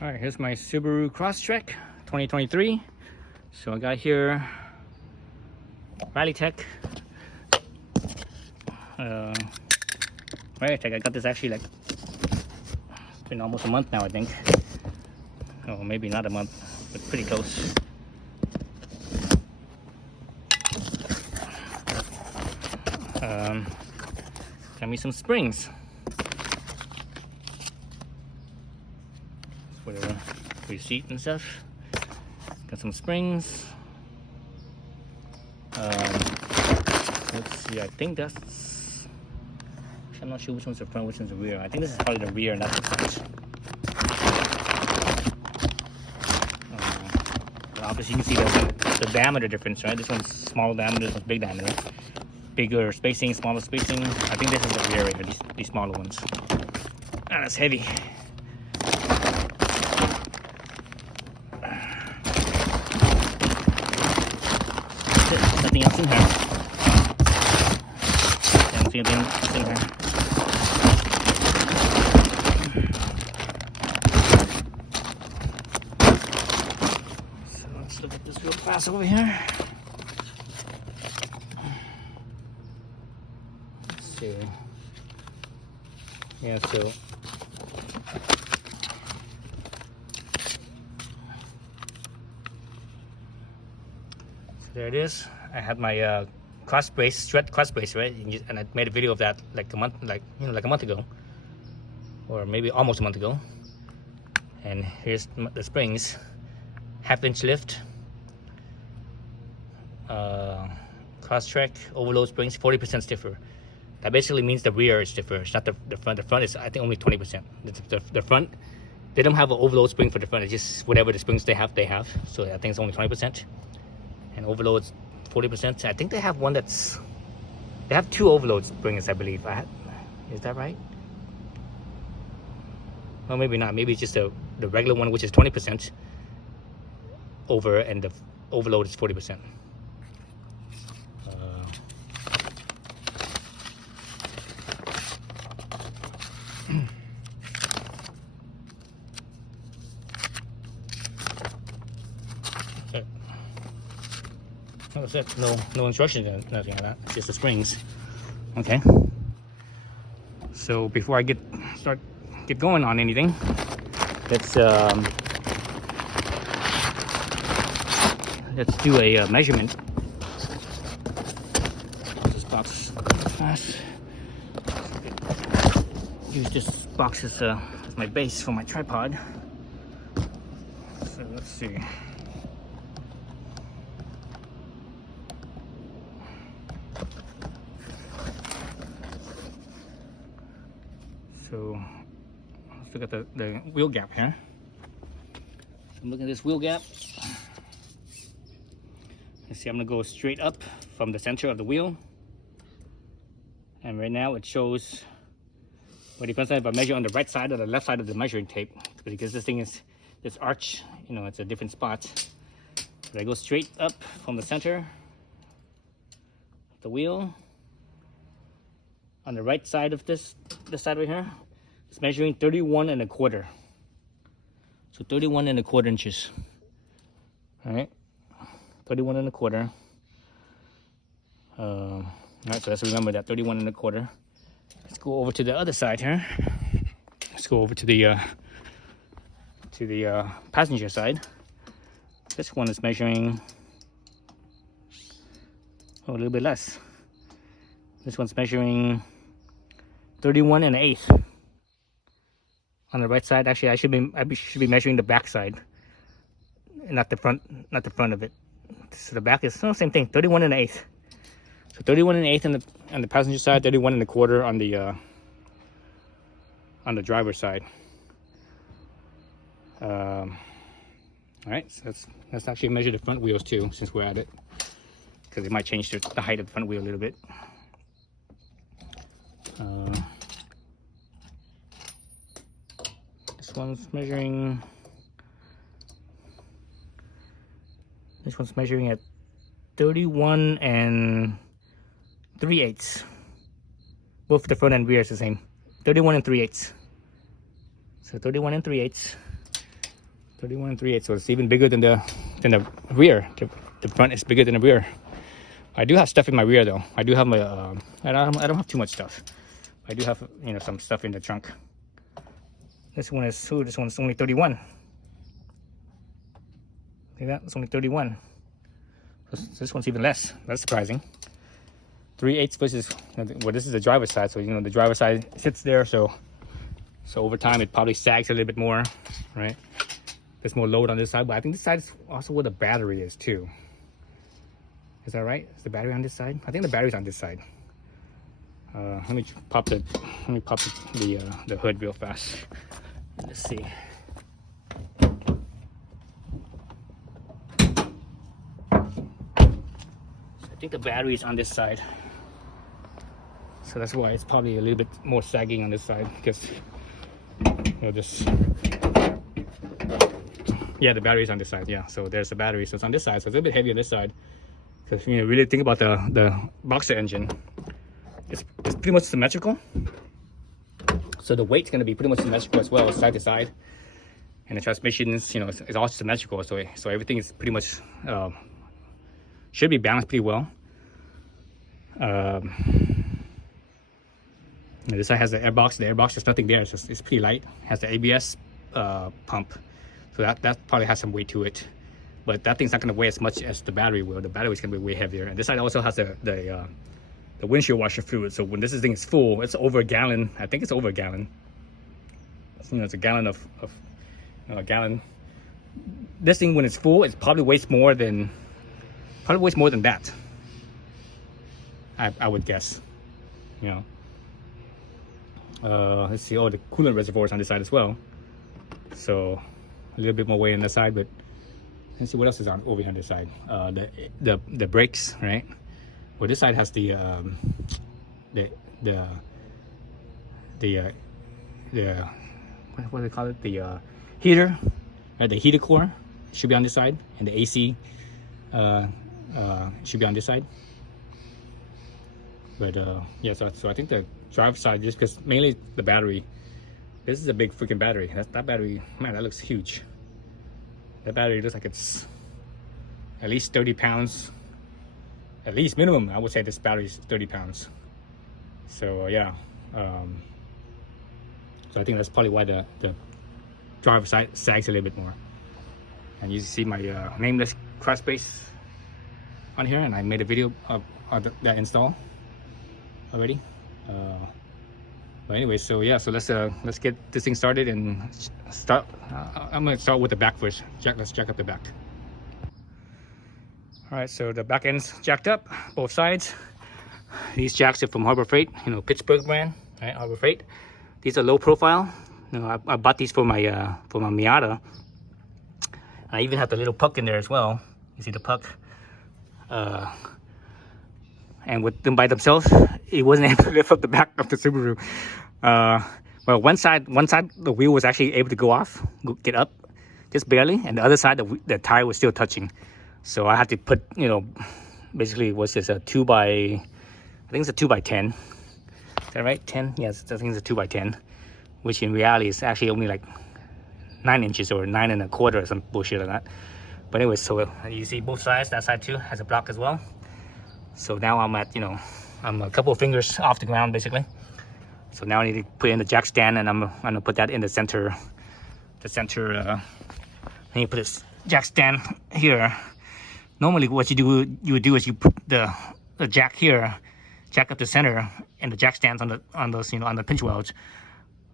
All right, here's my Subaru Crosstrek 2023. So I got here Rallitek Rallitek. I got this actually like it's been almost a month now, I think. Oh, maybe not a month, but pretty close. Got me some springs for your seat and stuff. Got some springs. Let's see, I think that's, I'm not sure which one's the front, which one's the rear. I think this is probably the rear, not the front. Obviously you can see the diameter difference, right? This one's small diameter, this one's big diameter. Bigger spacing, smaller spacing. I think this is the rear right here, these smaller ones. Ah, that's heavy. Nothing else in here. I don't see anything else in here. So let's look at this real fast over here. Let's see. Yeah, so there it is. I had my cross brace, strut cross brace, right? And I made a video of that like a month, like a month ago, or maybe almost a month ago. And here's the springs, 1/2 inch lift, Crosstrek Overload springs, 40% stiffer. That basically means the rear is stiffer. It's not the front. The front is, I think, only 20%. The front, they don't have an overload spring for the front. It's just whatever the springs they have. So I think it's only 20%. And overload's 40%. I think they have one that's, they have 2 overload springs, I believe. Is that right? Well, maybe not. Maybe it's just the regular one, which is 20% over, and the overload is 40%. That was it. No instructions, nothing like that. It's just the springs. Okay. So before I get going on anything, let's do a measurement. This box fast. Use this box as my base for my tripod. So let's see. So let's look at the wheel gap here. So I'm looking at this wheel gap. You see, I'm gonna go straight up from the center of the wheel. And right now it shows, well, it depends on if I measure on the right side or the left side of the measuring tape, because this thing is, this arch, it's a different spot. But I go straight up from the center of the wheel. On the right side of this side right here, it's measuring 31 1/4. So 31 1/4 inches. All right, 31 1/4. All right, so let's remember that 31 1/4. Let's go over to the other side here. Let's go over to the passenger side. This one is measuring a little bit less. This one's measuring 31 1/8 on the right side. Actually, I should be measuring the back side, not the front of it. So the back is same thing, 31 1/8. So 31 1/8 on the passenger side, 31 1/4 on the driver's side. All right, so let's actually measure the front wheels too, since we're at it, because it might change the height of the front wheel a little bit. This one's measuring at 31 3/8. Both the front and rear is the same. 31 3/8. So 31 3/8. 31 3/8, so it's even bigger than the rear. The front is bigger than the rear. I do have stuff in my rear though. I do have my I don't have too much stuff. I do have, you know, some stuff in the trunk. This one is this one's only 31. See that? It's only 31. This one's even less. That's surprising. 3/8 versus, well, this is the driver's side, so you know the driver's side sits there, so over time it probably sags a little bit more, right? There's more load on this side, but I think this side is also where the battery is too. Is that right? Is the battery on this side? I think the battery's on this side. Let me pop the hood real fast. Let's see. I think the battery is on this side, so that's why it's probably a little bit more sagging on this side, because you know, just, yeah, the battery is on this side. Yeah, so there's the battery, so it's on this side, so it's a little bit heavier on this side. Because you know, really think about the boxer engine, it's pretty much symmetrical, so the weight's going to be pretty much symmetrical as well, side to side, and the transmission is, you know, it's all symmetrical, so everything is pretty much should be balanced pretty well. This side has the airbox. The airbox, there's nothing there. It's pretty light. It has the ABS pump, so that probably has some weight to it. But that thing's not going to weigh as much as the battery will. The battery is going to be way heavier. And this side also has the windshield washer fluid. So when this thing is full, it's over a gallon. I think it's over a gallon. You know, it's a gallon of a gallon. This thing, when it's full, it probably weighs more than that. I would guess. You know. Let's see. Oh, the coolant reservoir is on this side as well. So a little bit more weight on this side, but let's see what else is over here on this side. The brakes, right? Well, this side has the what do they call it? The heater, right? The heater core should be on this side, and the AC should be on this side. But yeah, so I think the drive side, just because mainly the battery. This is a big freaking battery. That battery, man, that looks huge. That battery looks like it's at least 30 pounds. At least minimum, I would say this battery is 30 pounds. So yeah, so I think that's probably why the driver side sags a little bit more. And you see my nameless crash base on here, and I made a video of that install already. But anyway, so yeah, so let's get this thing started and start. I'm gonna start with the back first. Let's jack up the back. All right, so the back end's jacked up, both sides. These jacks are from Harbor Freight, you know, Pittsburgh brand, right? Harbor Freight. These are low profile. You know, I bought these for my Miata. I even have the little puck in there as well. You see the puck. And with them by themselves, it wasn't able to lift up the back of the Subaru. Well, one side the wheel was actually able to go off, get up, just barely, and the other side the tire was still touching. So I had to put, you know, basically what's this, a 2x, I think it's a 2x10. Is that right? 10? Yes, I think it's a 2x10, which in reality is actually only like 9 inches or 9 1/4 or some bullshit like that. But anyway, so you see both sides. That side too has a block as well. So now I'm at, you know, I'm a couple of fingers off the ground basically. So now I need to put in the jack stand, and I'm gonna put that in the center. I need to put this jack stand here. Normally what you would do is you put the jack here, jack up the center, and the jack stands on those, you know, on the pinch welds.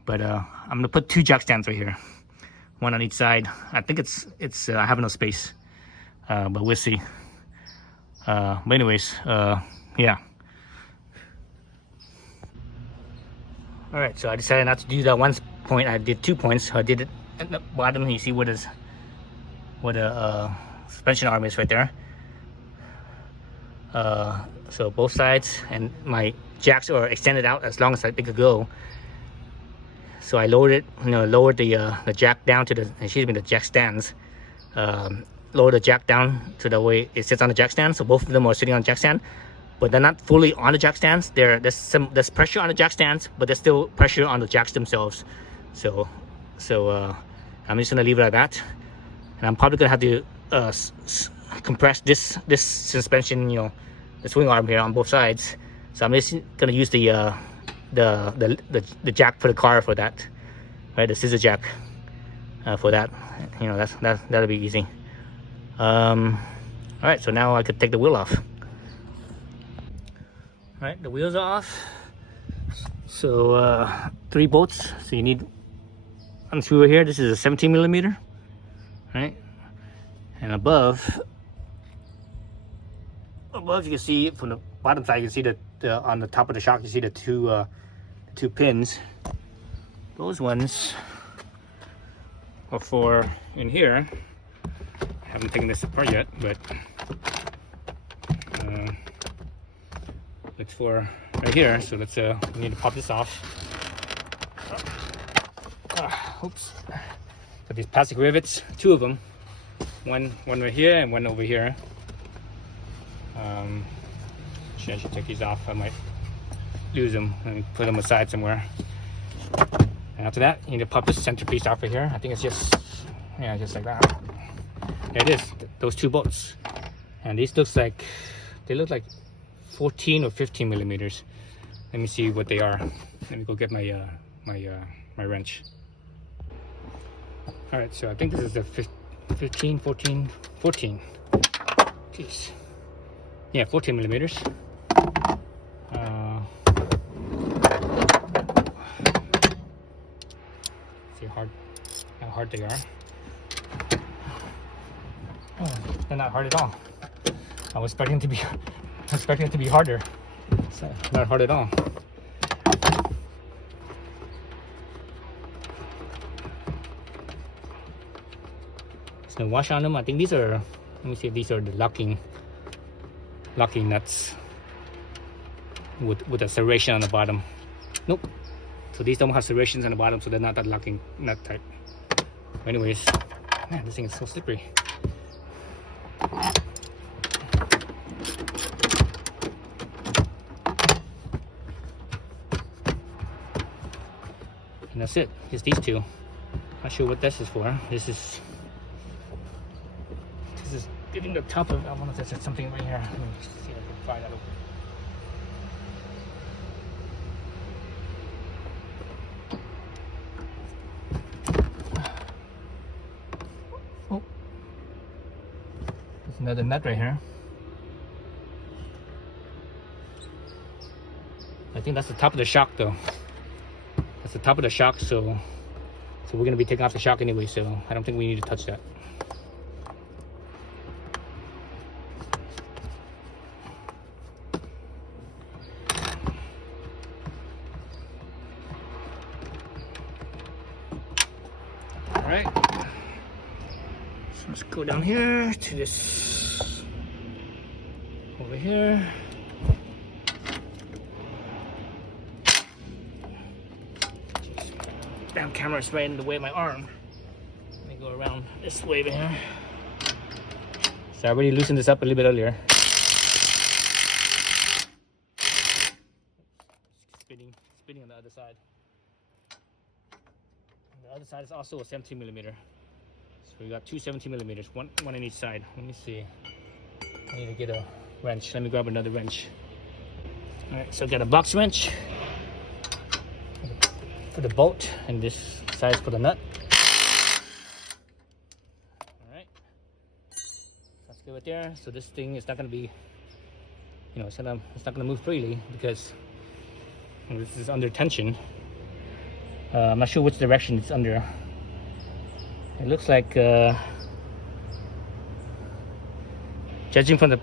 But I'm gonna put 2 jack stands right here, one on each side. I think it's I have enough space, but we'll see. But anyways, yeah. All right, so I decided not to do that one point. I did 2 points. I did it at the bottom. You see where the suspension arm is right there. So both sides, and my jacks are extended out as long as they could go. So I lowered it, you know, lowered the jack down to the jack stands. Lower the jack down to the way it sits on the jack stand. So both of them are sitting on the jack stand, but they're not fully on the jack stands. There's pressure on the jack stands, but there's still pressure on the jacks themselves. So I'm just gonna leave it at that. and I'm probably gonna have to compress this suspension, you know, the swing arm here on both sides. So I'm just gonna use the jack for the car for that, right? The scissor jack for that. You know, that'll be easy. All right, so now I could take the wheel off. All right, the wheels are off. So 3 bolts. So you need unscrew here. This is a 17 millimeter, right? And above you can see from the bottom side, you can see the on the top of the shock, you see the two pins. Those ones are for in here. I haven't taken this apart yet, but it's for right here. So let's we need to pop this off. Oops. Got these plastic rivets, 2 of them. One right here and one over here. I should take these off. I might lose them and put them aside somewhere. And after that, you need to pop this centerpiece off of here. I think it's just, yeah, just like that. There it is, those 2 bolts. And these they look like 14 or 15 millimeters. Let me see what they are. Let me go get my my wrench. All right, so I think this is the 14. Jeez. Yeah, 14 millimeters. See how hard they are. Oh, they're not hard at all. I was expecting it to be harder. It's not hard at all. There's no wash on them. I think these are, let me see if these are the locking nuts with a serration on the bottom. Nope. So these don't have serrations on the bottom, so they're not that locking nut type. Anyways, man, this thing is so slippery. And that's it. Just these 2. Not sure what this is for. This is getting the top of. I wonder if there's something right here. Let me see if I can pry that open. Oh, there's another nut right here. I think that's the top of the shock, though. That's the top of the shock, so we're gonna be taking off the shock anyway. So I don't think we need to touch that. Alright, so let's go down here to this over here. Damn camera's right in the way of my arm. Let me go around this way over here. So I already loosened this up a little bit earlier. Spinning on the other side. The other side is also a 17 millimeter. So we got 2 17 millimeters, one on each side. Let me see. I need to get a wrench. Let me grab another wrench. All right, so I got a box wrench for the bolt, and this size for the nut. All right, that's good right there. So this thing is not going to be, you know, it's not going to move freely because this is under tension. I'm not sure which direction it's under. It looks like, judging from the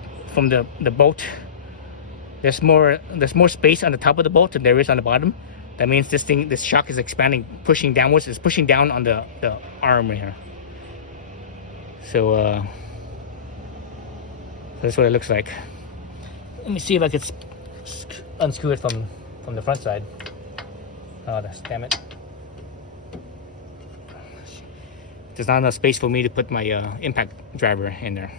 bolt, there's more space on the top of the bolt than there is on the bottom. That means this shock is expanding, pushing downwards. It's pushing down on the arm right here. So that's what it looks like. Let me see if I could unscrew it from the front side. Oh, damn it. There's not enough space for me to put my impact driver in there.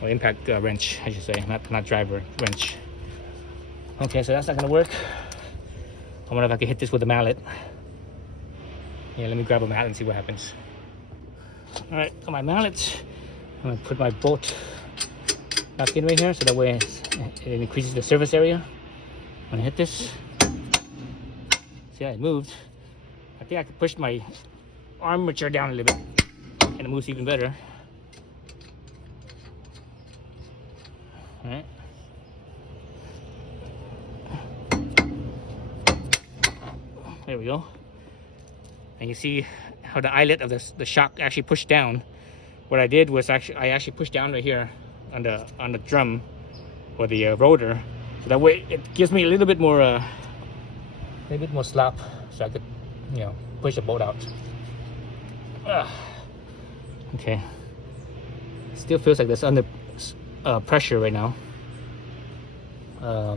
Or impact wrench, I should say. Not driver, wrench. Okay, so that's not gonna work. I wonder if I can hit this with a mallet. Yeah, let me grab a mallet and see what happens. All right, got my mallet. I'm gonna put my bolt back in right here, so that way it increases the surface area. I'm gonna hit this. See how it moved? I think I could push my armature down a little bit, and it moves even better. All right. There we go. And you see how the eyelet of the shock actually pushed down. What I did was I actually pushed down right here on the drum or the rotor, so that way it gives me a little bit more slap, so I could, you know, push the bolt out. Okay. Still feels like that's under pressure right now. I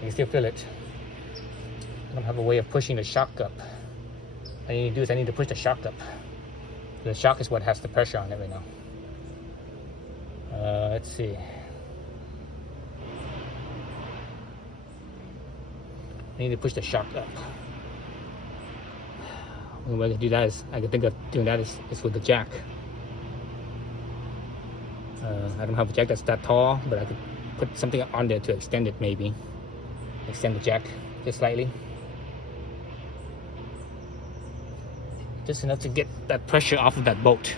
can still feel it. I don't have a way of pushing the shock up. What I need to do is I need to push the shock up. The shock is what has the pressure on it right now. Let's see. I need to push the shock up. The way I can do that is, I can think of doing that is with the jack. I don't have a jack that's that tall, but I could put something on there to extend it maybe. Extend the jack just slightly. Just enough to get that pressure off of that bolt.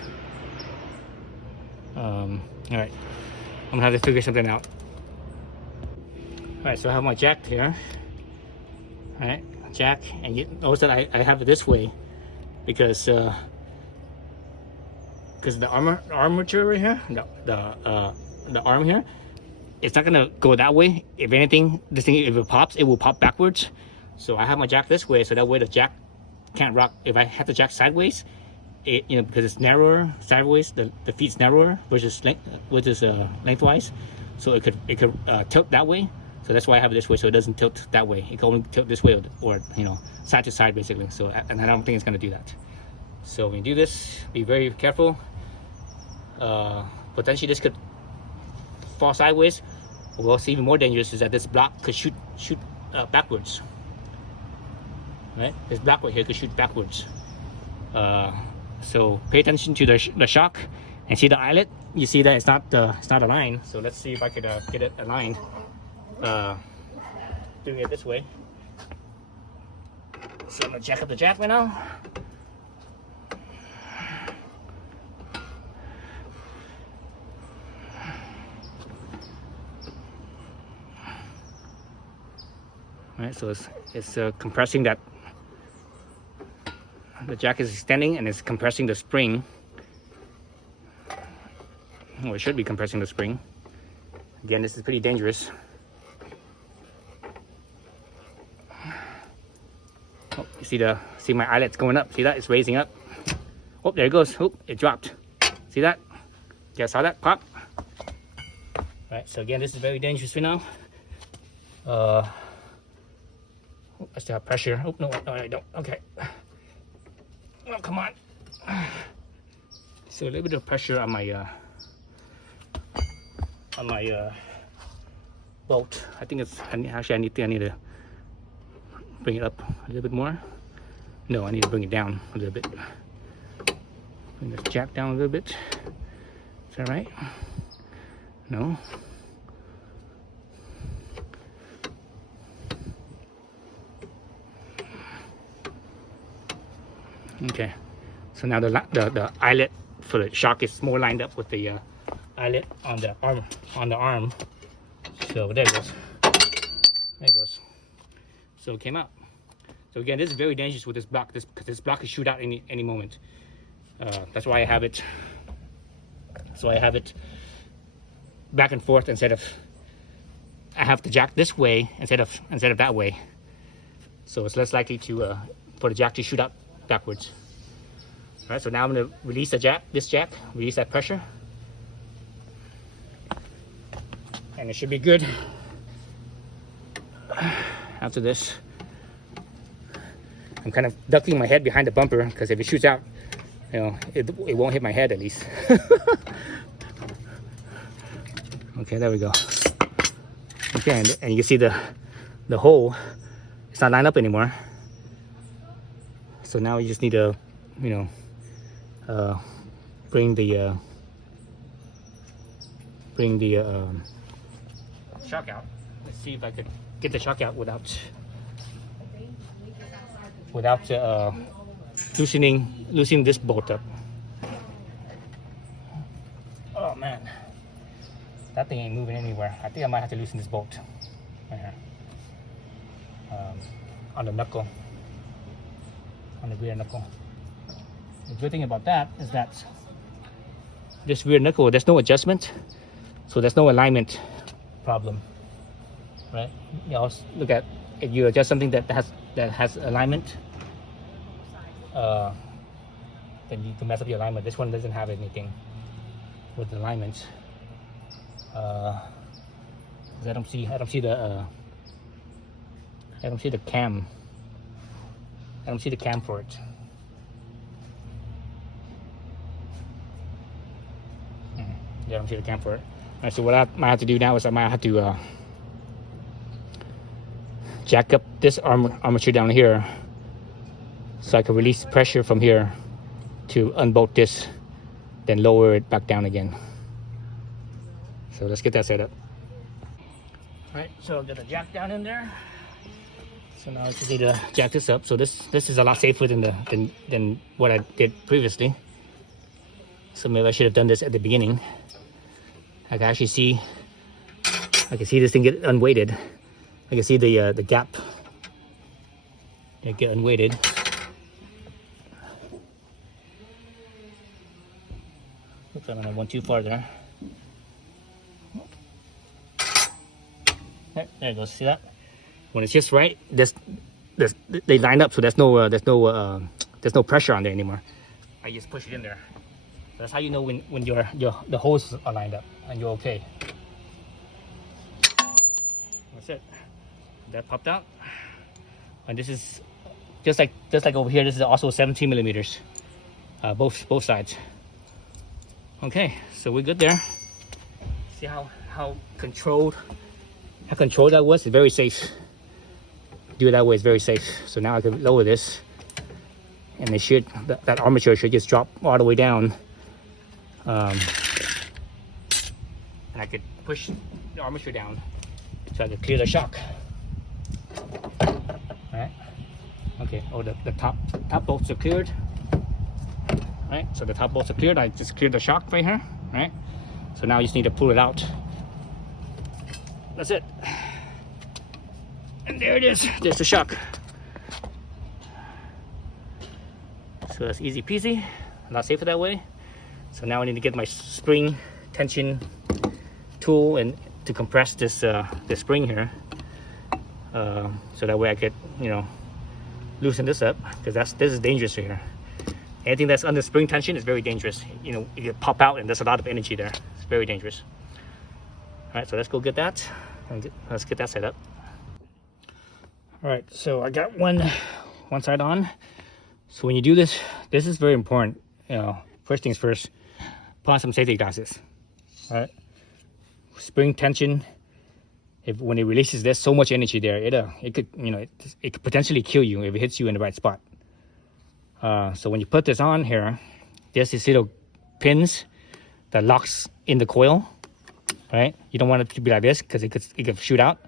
All right, I'm gonna have to figure something out. All right, so I have my jack here. All right, jack, and you notice that I have it this way because the armature right here, the arm here, it's not gonna go that way. If anything, this thing, if it pops, it will pop backwards. So I have my jack this way, so that way the jack can't rock. If I have the jack sideways, it, you know, because it's narrower sideways, the feet's narrower versus lengthwise, so it could tilt that way. So that's why I have it this way, so it doesn't tilt that way. It can only tilt this way, or you know, side to side basically. So, and I don't think it's gonna do that. So when you do this, be very careful. Potentially this could fall sideways. What's even more dangerous is that this block could shoot backwards. Right? This block right here could shoot backwards. So pay attention to the shock and see the eyelet. You see that it's not aligned. So let's see if I could get it aligned. Doing it this way. So I'm gonna jack up the jack right now. All right, so it's compressing that. The jack is extending and it's compressing the spring. Well, it should be compressing the spring. Again, this is pretty dangerous. Oh, you see my eyelet's going up. See that? It's raising up. Oh, there it goes. Oh, it dropped. See that? You guys saw that pop? All right. So again, this is very dangerous right now. Oh, I still have pressure. Oh no, I don't. Okay. Oh, come on. So a little bit of pressure on my bolt. I think it's actually I need to bring it up a little bit more. No, I need to bring it down a little bit. Bring this jack down a little bit. Is that right? No. Okay, so now the eyelet for the shock is more lined up with the eyelet on the arm. So there it goes. There it goes. So it came out. So again, this is very dangerous with this block. Because this block could shoot out any moment. That's why I have it. So I have it back and forth instead of. I have the jack this way instead of that way. So it's less likely to for the jack to shoot out backwards. All right, so now I'm going to release this jack, release that pressure, and it should be good. After this, I'm kind of ducking my head behind the bumper because if it shoots out, you know, it won't hit my head at least. Okay, there we go. Okay, and you can see the hole. It's not lined up anymore. So now you just need to, you know, bring the shock out. Let's see if I could get the shock out without loosening this bolt up. Oh man, that thing ain't moving anywhere. I think I might have to loosen this bolt right here, on the knuckle, on the rear knuckle. The good thing about that is that this rear knuckle, there's no adjustment, so there's no alignment problem, right? You also look at, if you adjust something that has alignment, then you can mess up your alignment. This one doesn't have anything with alignment. I don't see the cam. I don't see the cam for it. Yeah, I don't see the cam for it. All right, so what I might have to do now is I might have to jack up this armature down here, so I can release pressure from here to unbolt this, then lower it back down again. So let's get that set up. All right, so I've got a jack down in there. So now I just need to jack this up. So this is a lot safer than what I did previously. So maybe I should have done this at the beginning. I can actually see, I can see this thing get unweighted. I can see the gap. It get unweighted. Oops, I don't know, went too far there. There it goes. See that? When it's just right, they line up, so there's no pressure on there anymore. I just push it in there. That's how you know when the holes are lined up and you're okay. That's it. That popped out. And this is just like over here. This is also 17 millimeters, both sides. Okay, so we're good there. See how controlled that was? It's very safe. Do it that way, it's very safe. So now I can lower this, and it should, that armature should just drop all the way down. And I could push the armature down so I could clear the shock. Alright. Okay, oh, the top bolts are cleared. Right, so the top bolts are cleared. I just cleared the shock right here. Right, so now you just need to pull it out. That's it. And there it is. There's the shock. So that's easy peasy. A lot safer that way. So now I need to get my spring tension tool and to compress this this spring here. So that way I could, loosen this up, because this is dangerous right here. Anything that's under spring tension is very dangerous. It can pop out, and there's a lot of energy there. It's very dangerous. All right, so let's go get that. Let's get that set up. All right, so I got one side on. So when you do this is very important. First things first, put on some safety glasses. All right, spring tension. When it releases, there's so much energy there. It could potentially kill you if it hits you in the right spot. So when you put this on here, there's these little pins that locks in the coil, right? You don't want it to be like this, because it could shoot out.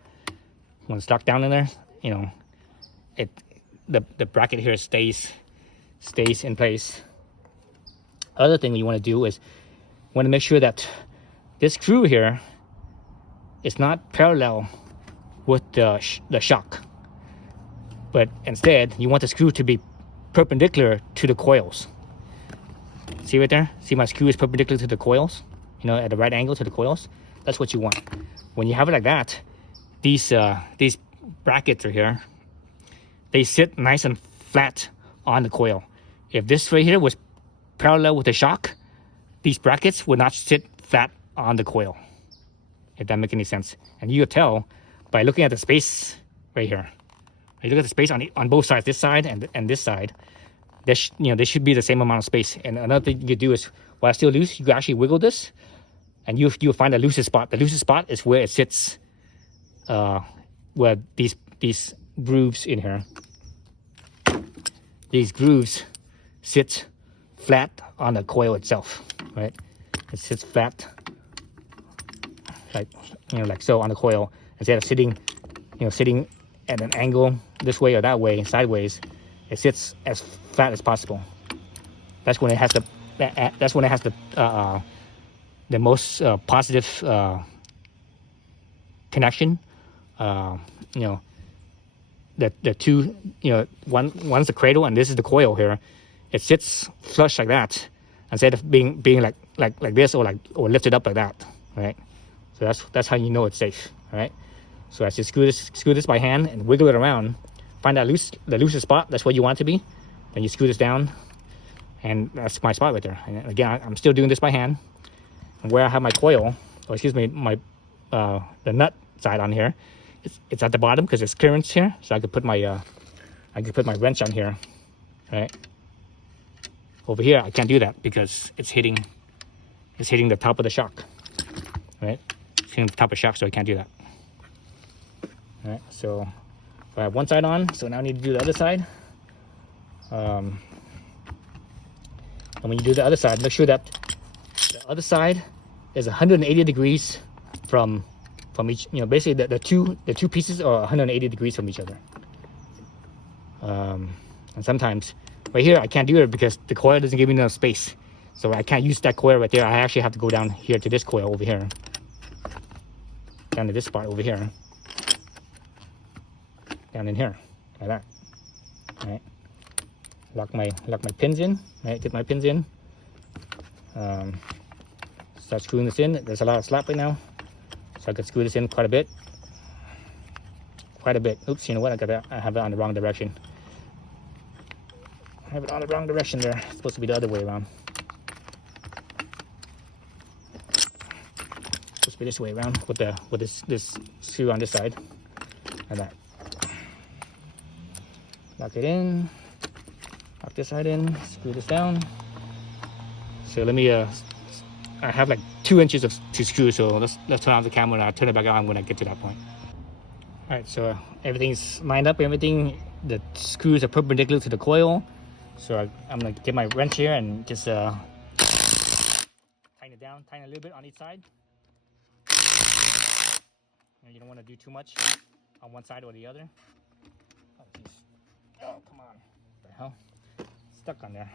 When it's locked down in there, the bracket here stays in place. Other thing you want to do is make sure that this screw here is not parallel with the shock, but instead you want the screw to be perpendicular to the coils. See right there? See, my screw is perpendicular to the coils, at the right angle to the coils. That's what you want. When you have it like that, these brackets are here, they sit nice and flat on the coil. If this right here was parallel with the shock, these brackets would not sit flat on the coil, if that makes any sense. And you'll tell by looking at the space right here. You look at the space on both sides, this side and this side. There should be the same amount of space. And another thing you could do is, while it's still loose, you can actually wiggle this, and you'll find the loosest spot. The loosest spot is where it sits, where these grooves in here. These grooves sit flat on the coil itself, right? It sits flat, like like so on the coil, instead of sitting, sitting at an angle this way or that way, sideways. It sits as flat as possible. That's when it has the most positive connection. The two, one's the cradle and this is the coil here. It sits flush like that instead of being like this or lifted up like that, right? So that's how you know it's safe, right? So as you screw this by hand and wiggle it around, find that the loosest spot. That's what you want it to be. Then you screw this down, and that's my spot right there. And again, I'm still doing this by hand. And where I have my coil, or excuse me, the nut side on here, it's at the bottom because there's clearance here. So I could put my wrench on here, right? Over here, I can't do that because it's hitting the top of the shock, right? It's hitting the top of the shock, so I can't do that. All right, so I have one side on, so now I need to do the other side. And when you do the other side, make sure that the other side is 180 degrees from each. Basically the two pieces are 180 degrees from each other. And sometimes right here I can't do it because the coil doesn't give me enough space, so I can't use that coil right there. I actually have to go down here to this coil over here, down to this spot over here. Down in here, like that. All right. Lock my pins in. Right. Get my pins in. Start screwing this in. There's a lot of slack right now, so I could screw this in quite a bit. Oops. You know what? I have it on the wrong direction. I have it on the wrong direction there. It's supposed to be the other way around. It's supposed to be this way around with this screw on this side, like that. Lock it in, lock this side in, screw this down. So let me, I have like 2 inches to screw, so let's turn on the camera and I'll turn it back on when I get to that point. All right, so everything's lined up, the screws are perpendicular to the coil. So I'm gonna get my wrench here and just tighten it down, tighten a little bit on each side. And you don't wanna do too much on one side or the other. Oh, geez. Oh, come on. What the hell? Stuck on there.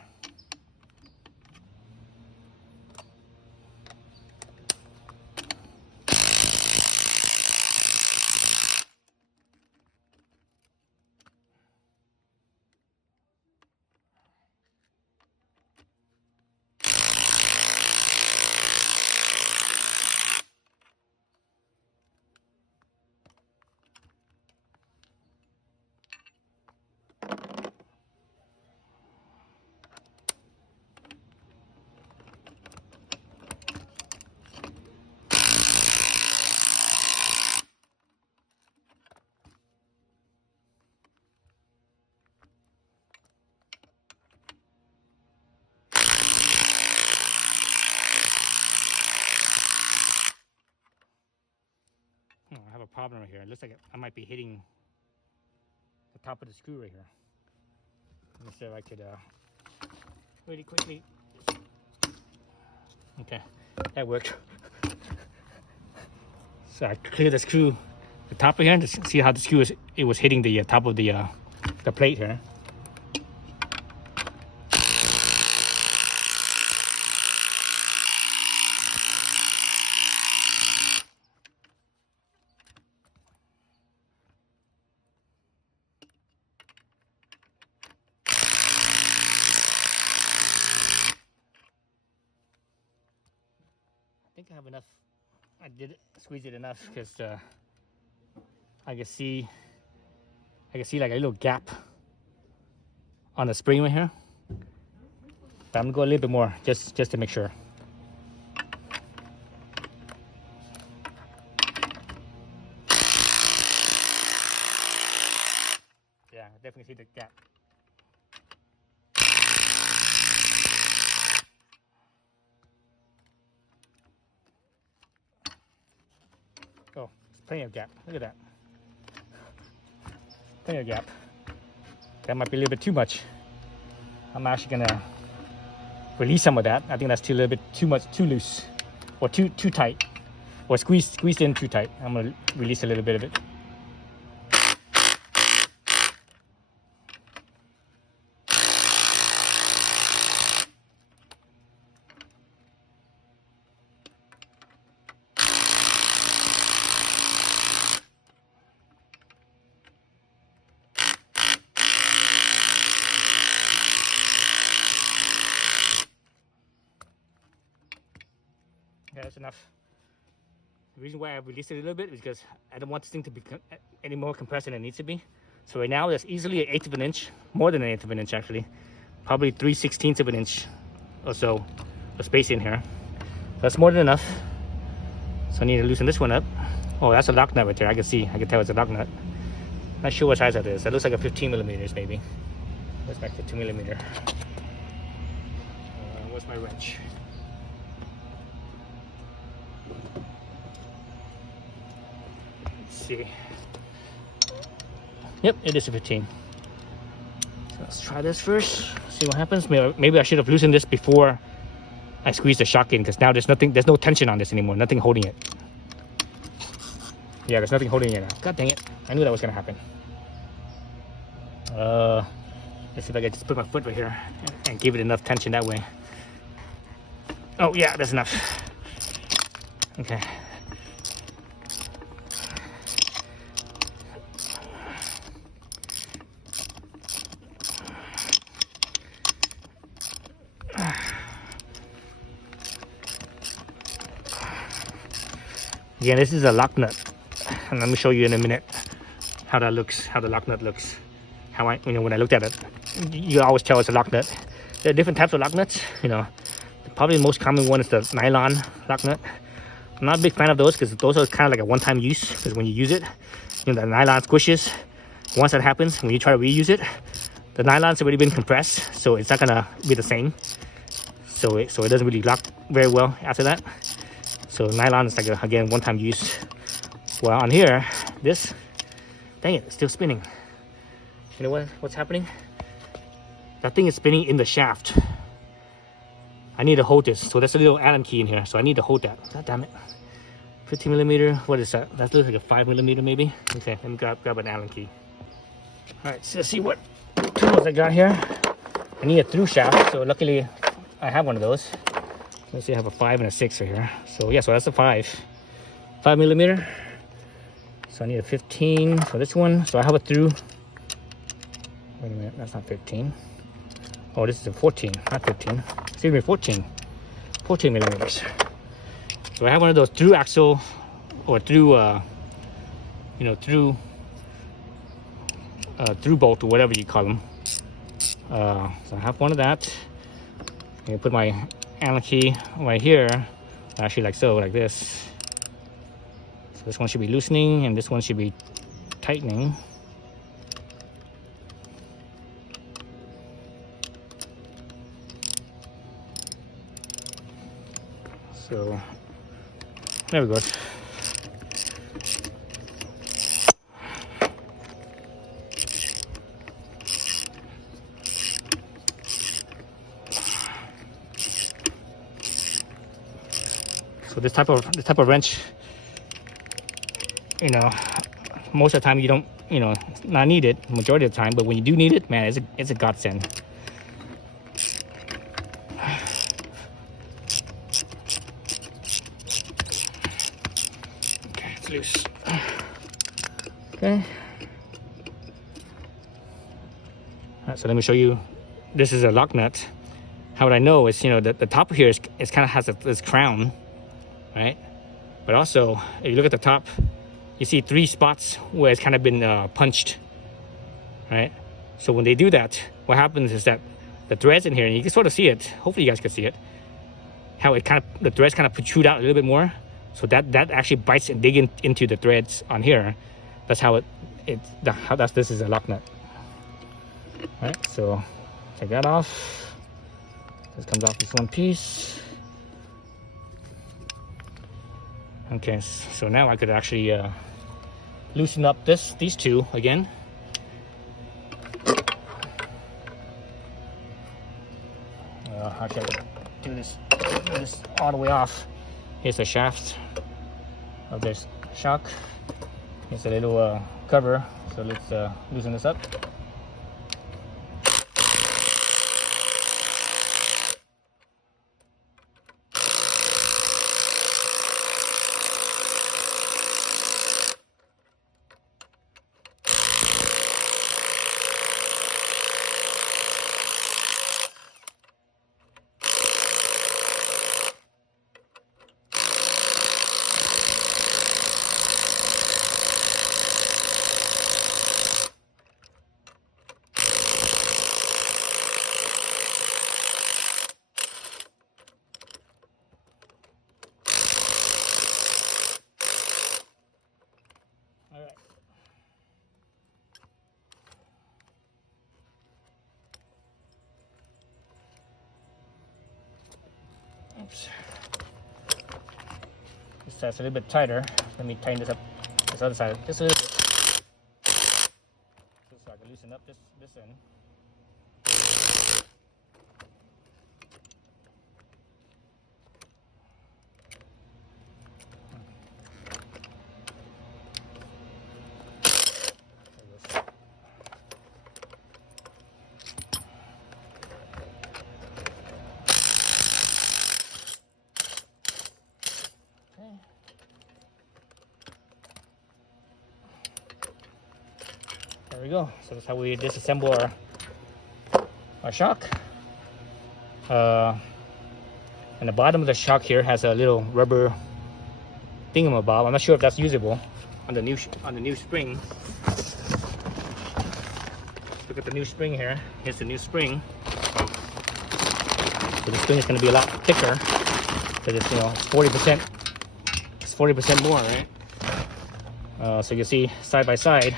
I have a problem right here. It looks like I might be hitting the top of the screw right here. Let me see if I could really quickly. Okay, that worked. So I clear the screw, the top of here, to see how the screw was hitting the top of the plate here. I think I have enough. I did squeeze it enough because I can see like a little gap on the spring right here. But I'm gonna go a little bit more just to make sure. Yeah, I definitely see the gap. Oh, plenty of gap. Look at that. Plenty of gap. That might be a little bit too much. I'm actually gonna release some of that. I think that's a little bit too loose, or too tight, or squeezed in too tight. I'm gonna release a little bit of it. Yeah, that's enough. The reason why I released it a little bit is because I don't want this thing to be any more compressed than it needs to be. So right now, there's easily 1/8 of an inch, more than 1/8 of an inch actually, probably 3/16 of an inch or so of space in here. So that's more than enough. So I need to loosen this one up. Oh, that's a lock nut right there. I can tell it's a lock nut. Not sure what size that is. That looks like a 15 millimeters maybe. That's like 15 millimeter. Where's my wrench? See. Yep, it is a 15. So let's try this first. See what happens. Maybe I should have loosened this before I squeezed the shock in, because now there's no tension on this anymore. Nothing holding it. Yeah, there's nothing holding it now. God dang it! I knew that was gonna happen. Let's see if I can just put my foot right here and give it enough tension that way. Oh yeah, that's enough. Okay. Yeah, this is a lock nut, and let me show you in a minute how that looks, how the lock nut looks. How when I looked at it, you always tell it's a lock nut. There are different types of lock nuts. Probably the most common one is the nylon lock nut. I'm not a big fan of those because those are kind of like a one-time use. Because when you use it, the nylon squishes. Once that happens, when you try to reuse it, the nylon's already been compressed, so it's not gonna be the same. So it doesn't really lock very well after that. So nylon is like again one-time use. Well, on here, dang it, it's still spinning. You know what's happening? That thing is spinning in the shaft. I need to hold this. So there's a little Allen key in here, so I need to hold that. God damn it. 15 millimeter. What is that? That looks like a 5 millimeter maybe. Okay, let me grab an Allen key. All right, so let's see what tools I got here. I need a through shaft, so luckily I have one of those. Let's see, I have a 5 and a 6 right here. So yeah, so that's a 5 millimeter. So I need a 15 for this one. So I have a through. Wait a minute, that's not 15. Oh, this is a 14, not 15. Excuse me, 14 millimeters. So I have one of those through axle, or through, through bolt, or whatever you call them. So I have one of that. I'm gonna put my Allen key right here, actually like so, like this. So this one should be loosening, and this one should be tightening. So there we go. So this type of wrench, most of the time you don't, not need it majority of the time, but when you do need it, man, it's a godsend. Okay, it's loose. Okay. All right, so let me show you. This is a lock nut. How would I know? Is the top here is kind of has this crown, right? But also, if you look at the top, you see 3 spots where it's kind of been punched, right? So when they do that, what happens is that the threads in here, and you can sort of see it, hopefully you guys can see it, how the threads kind of protrude out a little bit more. So that actually bites and dig into the threads on here. That's how this is a lock nut. All right, so take that off. This comes off this one piece. Okay, so now I could actually loosen up these two again. Actually, I can do this all the way off. Here's the shaft of this shock. Here's a little cover. So let's loosen this up. Oops. This side's a little bit tighter. Let me tighten this up. This other side just a little bit. So I can loosen up this end. There we go. So that's how we disassemble our shock. And the bottom of the shock here has a little rubber thingamabob. I'm not sure if that's usable on the new spring. Look at the new spring here. Here's the new spring. So the spring is going to be a lot thicker because it's 40%. It's 40% more, right? So you see side by side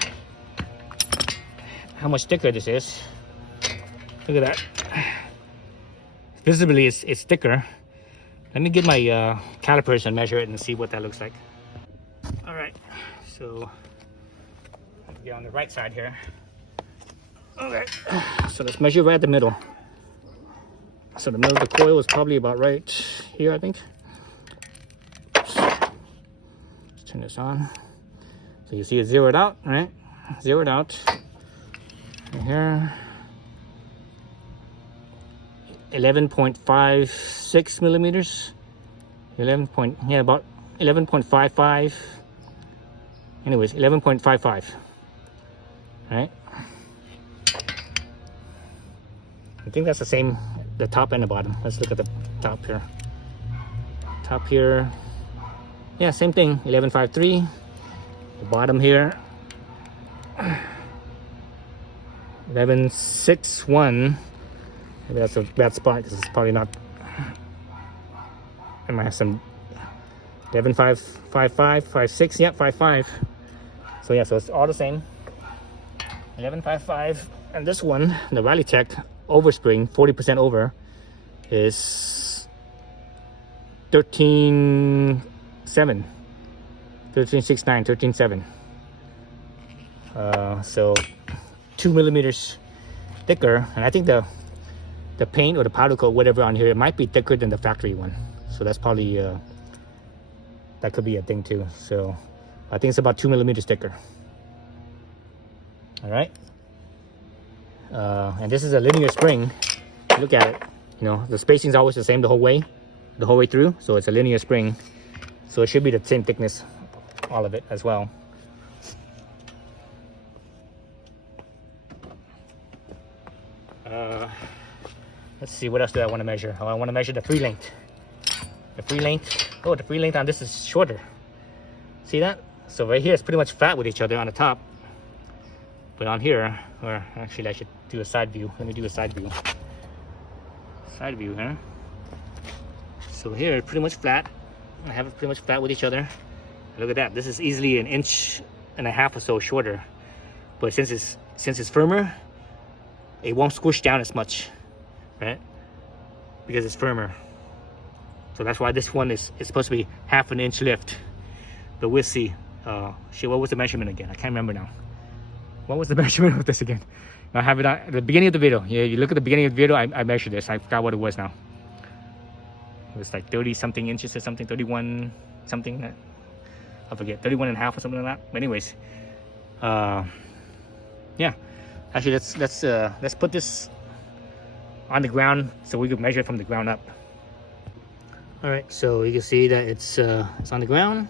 how much thicker this is. Look at that. Visibly, it's thicker. Let me get my calipers and measure it and see what that looks like. All right, so let's get on the right side here. Okay, so let's measure right at the middle. So the middle of the coil is probably about right here, I think. Let's turn this on. So you see it zeroed out, right? Zeroed out. And here, 11.56 millimeters. About 11.55. Anyways, 11.55. Right? I think that's the same, the top and the bottom. Let's look at the top here. Top here, yeah, same thing, 11.53. The bottom here, 11.61. Maybe that's a bad spot because it's probably not. I might have some 11.55, 56. Yep, 55. So yeah, so it's all the same. 11.55, and this one, the Rallitek Overspring, 40% over, is 13.7, 13.69, 13.7. So 2 millimeters thicker, and I think the paint or the powder coat, whatever on here, it might be thicker than the factory one. So that's probably that could be a thing too. So I think it's about 2 millimeters thicker. All right. And this is a linear spring. Look at it. The spacing is always the same the whole way through. So it's a linear spring. So it should be the same thickness, all of it as well. Let's see, what else do I want to measure? I want to measure the free length. The free length. Oh, the free length on this is shorter. See that? So right here it's pretty much flat with each other on the top. But on here, or actually I should do a side view. Let me do a side view. Side view here. So here it's pretty much flat. I have it pretty much flat with each other. Look at that. This is easily 1.5 inches or so shorter. But since it's firmer, it won't squish down as much, right? Because it's firmer. So that's why this one is supposed to be 1/2 inch lift. But we'll see. Shit, what was the measurement again? I can't remember now. What was the measurement of this again? I have it at the beginning of the video. Yeah, you look at the beginning of the video, I measured this. I forgot what it was now. It was like 30 something inches or something, 31 something. I forget, 31 and a half or something like that. But anyways, yeah. Actually, let's put this on the ground so we can measure it from the ground up. All right, so you can see that it's on the ground.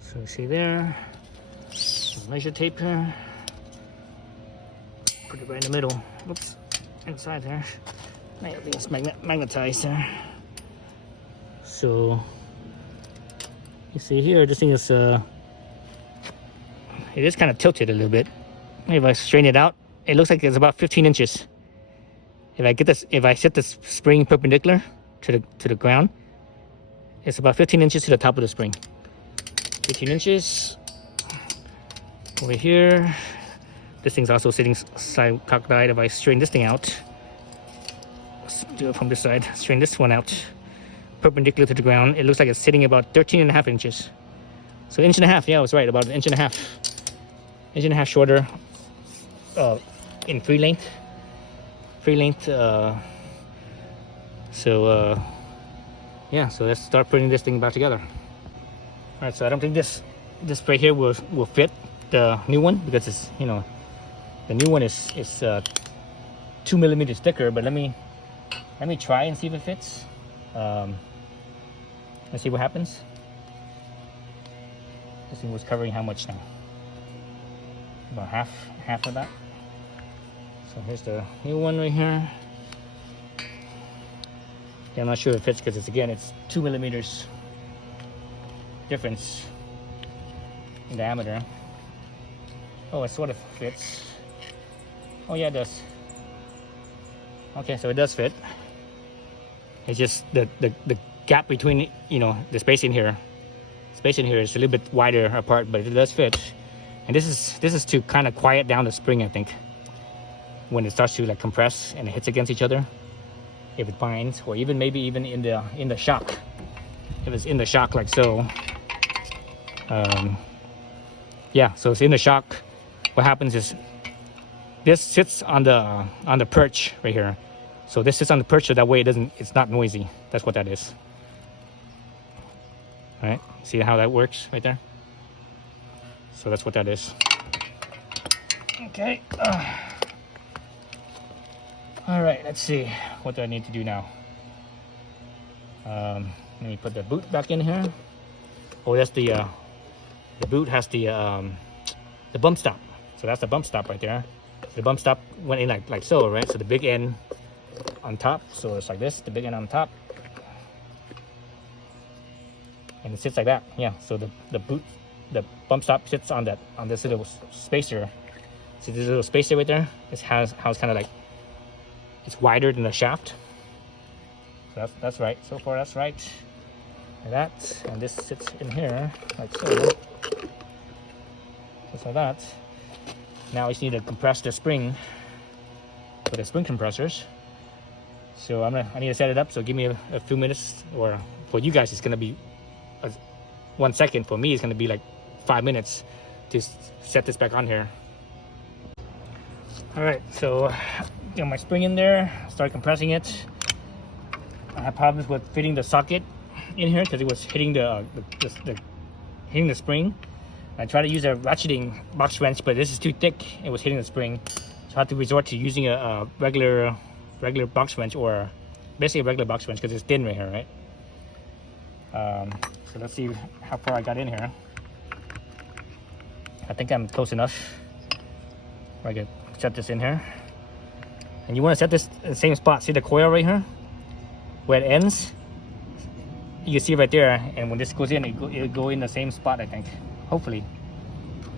So you see there. Measure tape here. Put it right in the middle. Oops, inside there. It's magnetized there. So you see here, this thing is it is kind of tilted a little bit. If I straighten it out, it looks like it's about 15 inches. If I set this spring perpendicular to the ground, it's about 15 inches to the top of the spring. 15 inches. Over here, this thing's also sitting side cockeyed. If I straighten this thing out, let's do it from this side, straighten this one out, perpendicular to the ground, it looks like it's sitting about 13 and a half inches. So inch and a half, yeah, I was right, about an inch and a half. Inch and a half shorter in free length. Yeah, so let's start putting this thing back together. All right, so I don't think this right here will fit the new one, because it's, you know, the new one is 2 millimeters thicker. But let me try and see if it fits. Let's see what happens. This thing was covering how much now? About half of that. So here's the new one right here. Yeah, I'm not sure if it fits because it's 2 millimeters difference in diameter. Oh, it sort of fits. Oh yeah, it does. Okay, so it does fit. It's just the gap between, you know, the space in here is a little bit wider apart, but it does fit. And this is to kind of quiet down the spring, I think, when it starts to like compress and it hits against each other. If it binds, or even maybe even in the shock. If it's in the shock like so. Yeah, so it's in the shock. What happens is this sits on the perch right here. So this sits on the perch so that way it's not noisy. That's what that is. All right, see how that works right there? So that's what that is. Okay. All right, let's see. What do I need to do now? Let me put the boot back in here. Oh, that's the boot has the bump stop. So that's the bump stop right there. The bump stop went in like so, right? So the big end on top. So it's like this, the big end on top. And it sits like that. Yeah, so the bump stop sits on this little spacer. See this little spacer right there? It's how it's kind of like, it's wider than the shaft. So that's right. So far that's right. Like that. And this sits in here like so. Just like that. Now we just need to compress the spring with the spring compressors. So I need to set it up. So give me a few minutes, or for you guys it's gonna be 1 second. For me it's gonna be like 5 minutes to set this back on here. All right, so get my spring in there, start compressing it. I had problems with fitting the socket in here because it was hitting hitting the spring. I tried to use a ratcheting box wrench, but this is too thick. It was hitting the spring, so I had to resort to using a regular box wrench, or basically a regular box wrench because it's thin right here, right? So let's see how far I got in here. I think I'm close enough. I can set this in here, and you want to set this in the same spot. See the coil right here, where it ends. You can see right there, and when this goes in, it'll go in the same spot. I think. Hopefully,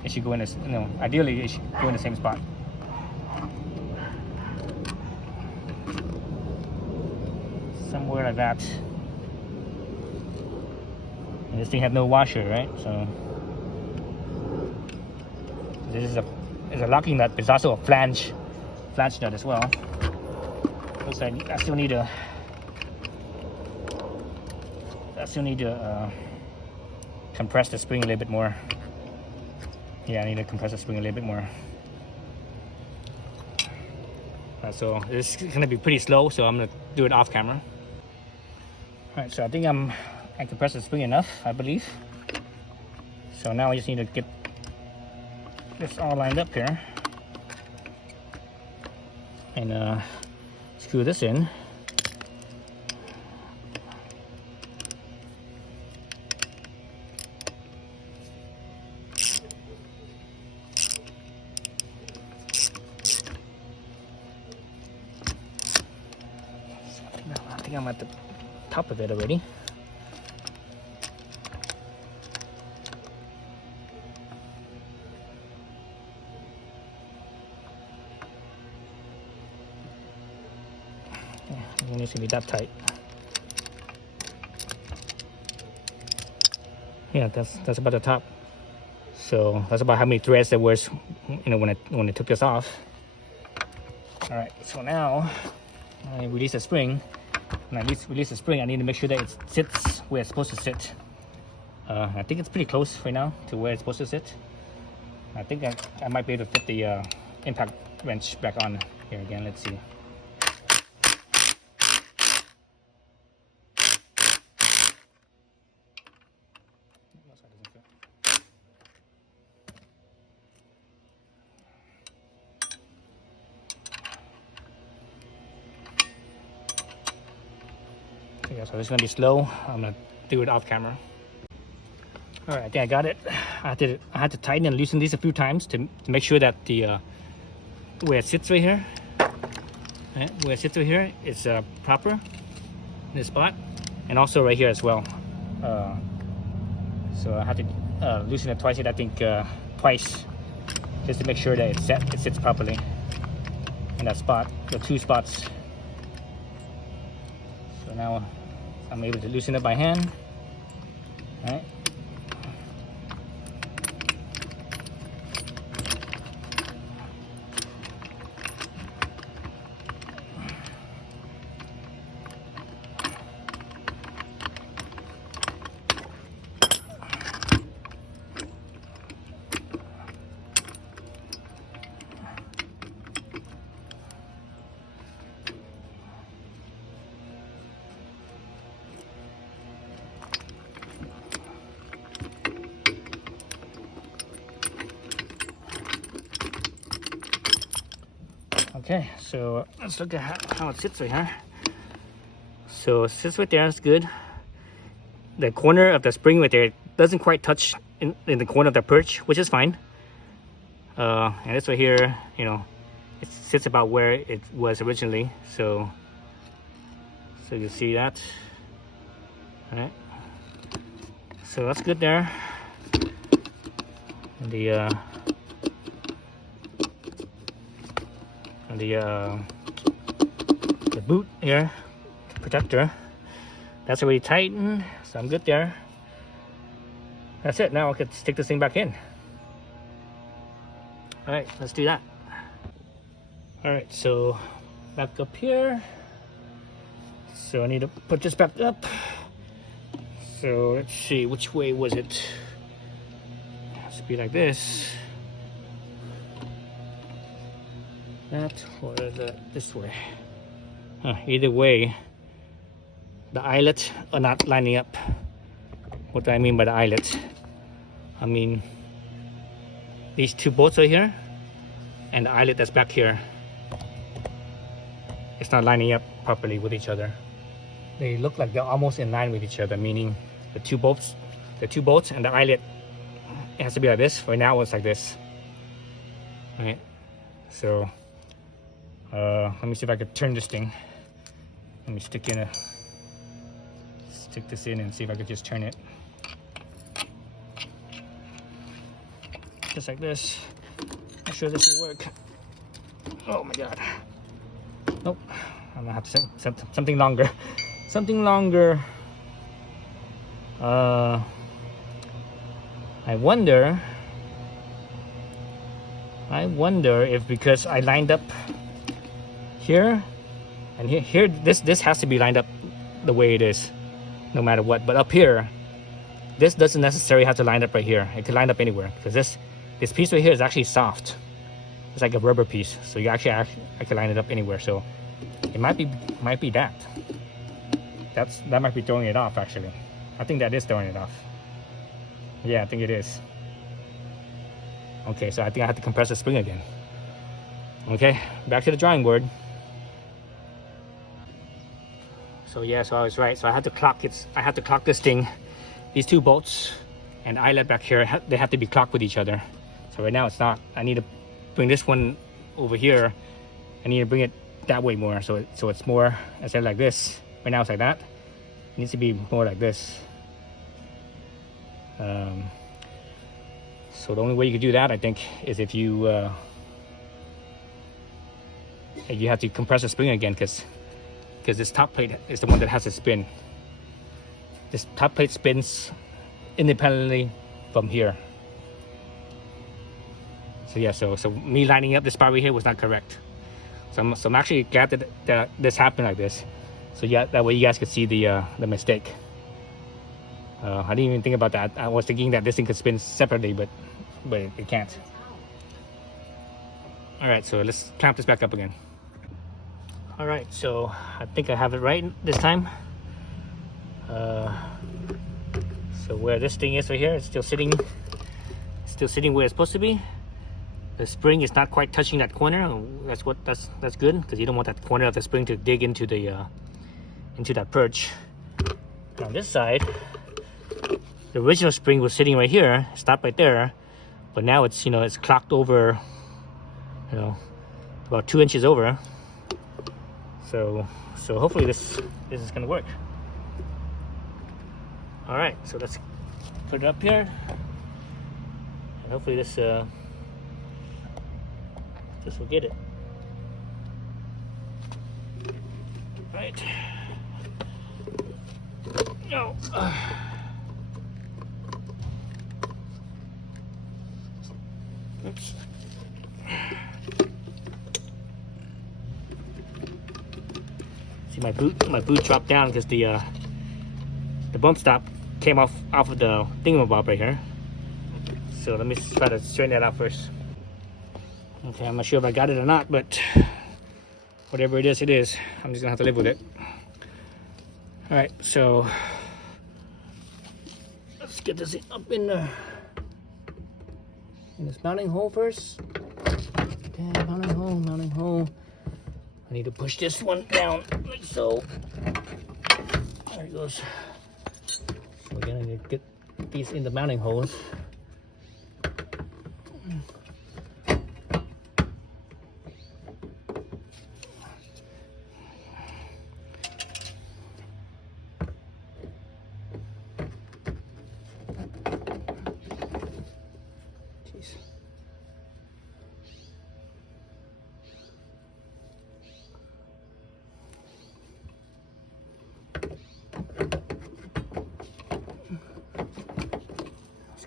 it should go in this. Ideally, it should go in the same spot. Somewhere like that. And this thing has no washer, right? So this is a locking nut, but it's also a flange nut as well. Looks like I still need to compress the spring a little bit more. Yeah, I need to compress the spring a little bit more. So it's gonna be pretty slow, so I'm gonna do it off camera. All right, so I think I compressed the spring enough, I believe. So now I just need to get this all lined up here and screw this in. I think I'm at the top of it already. It needs to be that tight. Yeah, that's about the top. So that's about how many threads there was, you know, when I took this off. All right, so now I release the spring. When I release the spring, I need to make sure that it sits where it's supposed to sit. I think it's pretty close right now to where it's supposed to sit. I think I might be able to fit the impact wrench back on here again. Let's see. Yeah, so it's gonna be slow. I'm gonna do it off camera. All right, I think I got it. I had to tighten and loosen these a few times to make sure that the where it sits right here, right, where it sits right here is proper in this spot, and also right here as well. So I had to loosen it twice. I think twice, just to make sure that it sits properly in that spot, the two spots. So now I'm able to loosen it by hand. All right. Okay, so let's look at how it sits right here. So it sits right there, it's good. The corner of the spring right there doesn't quite touch in the corner of the perch, which is fine. And this right here, you know, it sits about where it was originally. So you see that. All right. So that's good there. And the boot here, protector, that's already tightened, so I'm good there. That's it. Now I could stick this thing back in. All right, let's do that. All right, so back up here. So I need to put this back up. So let's see, which way was it? It has to be like this. That or this way. Either way, the eyelets are not lining up. What do I mean by the eyelet? I mean these two bolts right here and the eyelet that's back here. It's not lining up properly with each other. They look like they're almost in line with each other, meaning the two bolts and the eyelet, it has to be like this. Right now it's like this. Right? So let me see if I could turn this thing. Let me stick this in and see if I could just turn it. Just like this. Not sure this will work. Oh my god. Nope. I'm gonna have to set something longer. Something longer. I wonder if because I lined up here and here this has to be lined up the way it is no matter what, but up here this doesn't necessarily have to line up right here. It can line up anywhere because this piece right here is actually soft. It's like a rubber piece, so you actually I can line it up anywhere. So it might be that. That might be throwing it off actually. I think that is throwing it off. Yeah, I think it is. Okay, so I think I have to compress the spring again. Okay, back to the drawing board. So yeah, so I was right. So I had to clock it. I had to clock this thing, these two bolts and eyelet back here. They have to be clocked with each other. So right now it's not. I need to bring this one over here. I need to bring it that way more. So it's more instead of like this. Right now it's like that. It needs to be more like this. So the only way you could do that, I think, is if you have to compress the spring again, because this top plate is the one that has to spin. This top plate spins independently from here. So yeah, so me lining up this part right here was not correct. So I'm actually glad that this happened like this. So yeah, that way you guys could see the mistake. I didn't even think about that. I was thinking that this thing could spin separately, but it can't. All right, so let's clamp this back up again. All right, so I think I have it right this time. So where this thing is right here, it's still sitting where it's supposed to be. The spring is not quite touching that corner. That's good, because you don't want that corner of the spring to dig into that perch. And on this side, the original spring was sitting right here, stopped right there, but now it's it's clocked over, about 2 inches over. So hopefully this is gonna work. All right, so let's put it up here, and hopefully this will get it. Right. No. Oops. See, my boot dropped down because the bump stop came off of the thingamabob right here. So let me try to straighten that out first. Okay, I'm not sure if I got it or not, but whatever it is, it is. I'm just gonna have to live with it. All right, so let's get this up in this mounting hole first. Okay, mounting hole. I need to push this one down like so. There it goes. So again, I need to get these in the mounting holes.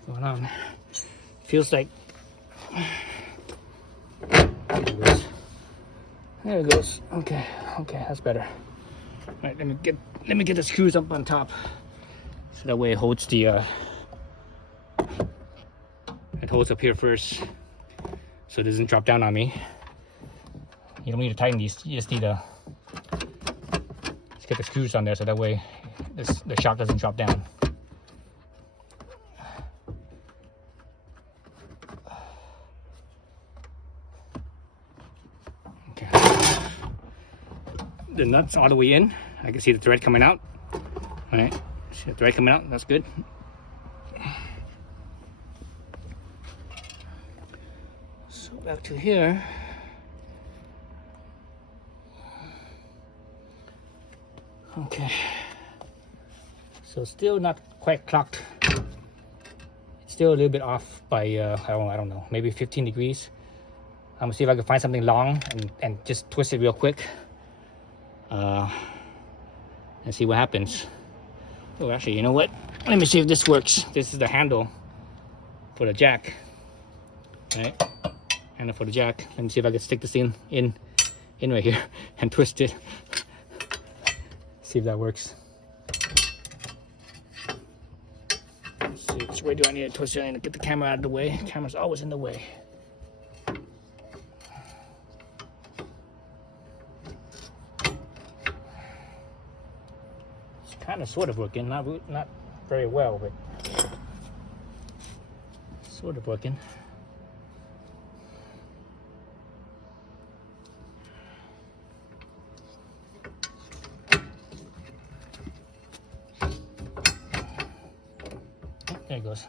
Going on. Feels like there it goes. Okay, that's better. All right, let me get the screws up on top, so that way it holds the it holds up here first, so it doesn't drop down on me. You don't need to tighten these. You just need to get the screws on there, so that way the shock doesn't drop down. The nuts all the way in. I can see the thread coming out. All right, see the thread coming out. That's good. So back to here. Okay. So still not quite clocked. It's still a little bit off by I don't know, maybe 15 degrees. I'm gonna see if I can find something long and just twist it real quick. And see what happens. Oh, actually, you know what? Let me see if this works. This is the handle for the jack. Right? Handle for the jack. Let me see if I can stick this in right here and twist it. See if that works. see, which way do I need it? Twist it. I need to get the camera out of the way. The camera's always in the way. It's kind of sort of working, not very well, but sort of working. There it goes.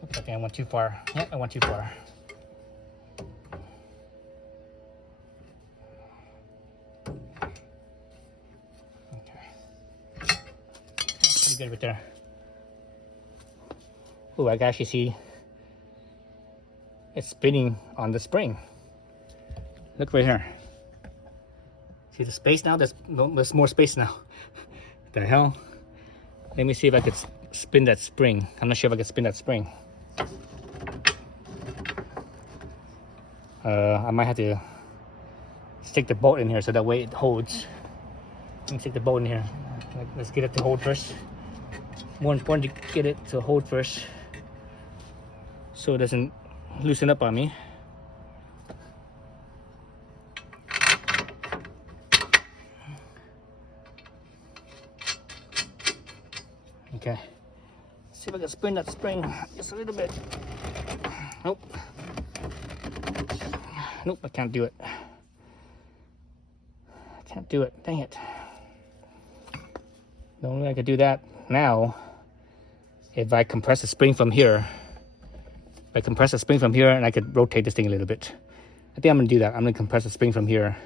Looks like I went too far. Yep, I went too far. Okay. Pretty good right there. Oh, I can actually see it's spinning on the spring. Look right here. See the space now? There's more space now. What the hell? Let me see if I could spin that spring. I'm not sure if I can spin that spring. I might have to stick the bolt in here so that way it holds. Let me stick the bolt in here. Let's get it to hold first. More important to get it to hold first so it doesn't loosen up on me. Okay. See if I can spin that spring just a little bit. Nope. Nope, I can't do it. I can't do it. Dang it. The only way I could do that now, if I compress the spring from here. If I compress the spring from here, and I could rotate this thing a little bit. I think I'm gonna do that. I'm gonna compress the spring from here.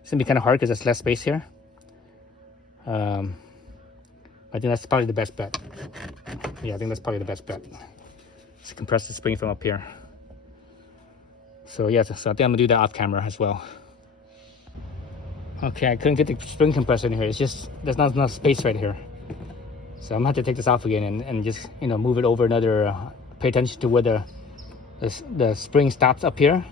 It's gonna be kind of hard because there's less space here. I think that's probably the best bet. Yeah, I think that's probably the best bet. Just compress the spring from up here. So yeah, so I think I'm gonna do that off camera as well. Okay, I couldn't get the spring compressor in here. It's just, there's not enough space right here. So I'm gonna have to take this off again and just, you know, move it over another, pay attention to where the spring stops up here